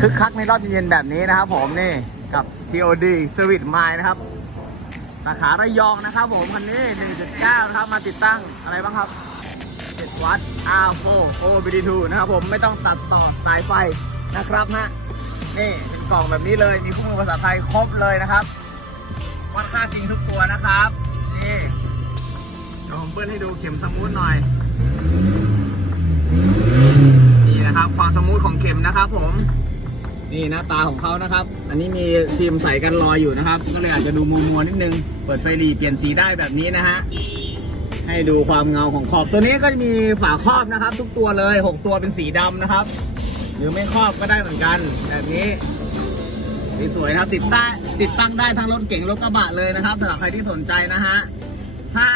คึกคักในรอบเย็นแบบนี้นะครับผมนี่กับ TOD Service Mile นะครับ สาขาระยองนะครับผมคันนี้ 1.9 นะครับ มาติดตั้งอะไรบ้างครับ 7 วัตต์ R4 OBD2 นะครับผมไม่ต้องตัดต่อสายไฟนะครับฮะนี่เป็นกล่องแบบนี้เลยมีคู่มือภาษาไทยครบเลยนะครับ วัดค่าจริงทุกตัวนะครับ นี่เดี๋ยวผมเบิ้ลให้ดูเข็มสมูทหน่อย นี่นะครับ ความสมูทของเข็ม นะครับผม นี่หน้าตาของเขานะครับ อันนี้มีฟิล์มใสกันรอยอยู่นะครับ ก็เลยอาจจะดูมัวมัวนิดนึง เปิดไฟหลีเปลี่ยนสีได้แบบนี้นะฮะ ให้ดูความเงาของขอบตัวนี้ก็จะมีฝาครอบนะครับ ทุกตัวเลย 6 ตัวเป็นสีดำนะครับ หรือไม่ครอบก็ได้เหมือนกัน แบบนี้สวยๆนะครับ ติดตั้ติดตั้งได้ทั้งรถเก๋งรถกระบะเลยนะครับสำหรับใครที่สนใจนะฮะถ้า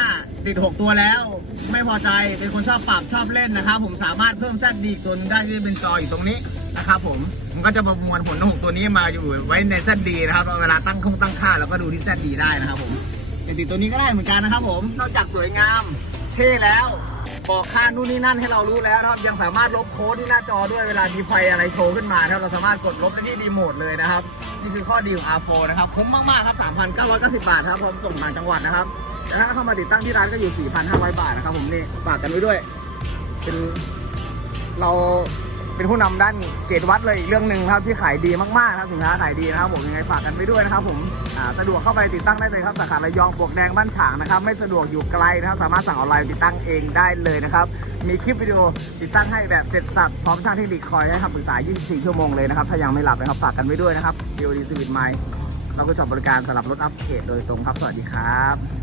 ติด 6 ตัวแล้วไม่พอใจเป็นคนชอบปรับชอบเล่นนะครับ ผมสามารถเพิ่มแซดดีตัวนึงได้ที่เป็นจออยู่ตรงนี้ นะครับผมมันก็จะประมวลผลทั้งหกตัวนี้มาอยู่ไว้ในแซดดีนะครับเวลาตั้งคงตั้งค่าแล้วก็ดูที่แซดดีได้นะครับผมเป็นติดตัวนี้ก็ได้เหมือนกันนะครับผมนอกจากสวยงามเท่แล้วบอกค่านู่นนี่นั่นให้เรารู้แล้วนะครับยังสามารถลบโค้ดที่หน้าจอด้วยเวลามีไฟอะไรโชว์ขึ้นมาครับเราสามารถกดลบได้ที่รีโมทเลยนะครับ นี่คือข้อดีของ R4 นะครับคุ้มมากๆครับ 3,990 บาทครับพร้อมส่งต่างจังหวัดนะครับแต่ถ้าเข้ามาติดตั้งที่ร้านก็อยู่ 4,500 บาทนะครับผมนี่ฝากกันไว้ด้วย เป็นเรา เป็นผู้นำด้านเกรดวัดเลยอีกเรื่องหนึ่งครับที่ขายดีมากๆนะครับสินค้าขายดีนะครับผมยังไงฝากกันไว้ด้วยนะครับผมอ่าสะดวกเข้าไปติดตั้งได้เลยครับสาขาระยองปวกแดงบ้านฉางนะครับไม่สะดวกอยู่ไกลนะครับสามารถสั่งออนไลน์ติดตั้งเองได้เลยนะครับมีคลิปวิดีโอติดตั้งให้แบบเสร็จสับพร้อมช่างเทคนิคคอยให้คำปรึกษา 24 ชั่วโมงเลยนะครับถ้ายังไม่หลับนะครับฝากกันไว้ด้วยนะครับ DOD Service Mile เราก็จอบบริการสำหรับรถอัปเกรดโดยตรงครับสวัสดีครับ